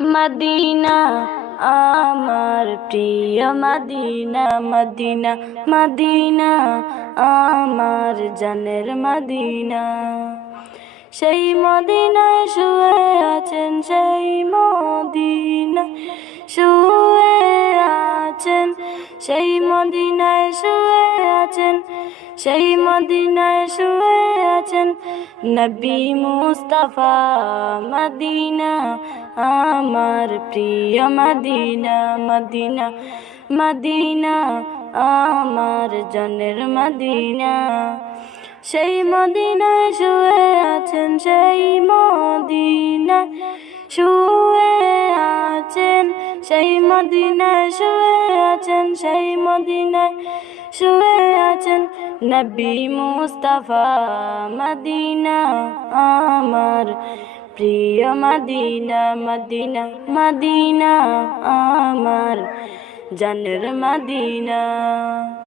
Medina আমার প্রিয় Medina, Medina Medina আমার জানের মদিনা। সেই মদিনায় শুয়ে আছেন, সেই মদিনায় শুয়ে আছেন, সেই মদিনায় শুয়ে আছেন, সেই মদিনায় শুয়ে আছেন নবী মুস্তাফা। মদিনা আমার প্রিয় মদিনা, মদিনা মদিনা আমার জানের মদিনা। সেই মদিনায় শুয়ে আছেন, সেই মদিনায় শুয়ে আছেন, সেই মদিনায় শুয়ে আছেন, সেই মদিনায় শুয়ে আছেন নবী মুস্তাফা। মদিনা আমার প্রিয় মদিনা, মদিনা মদিনা আমার জানের মদিনা।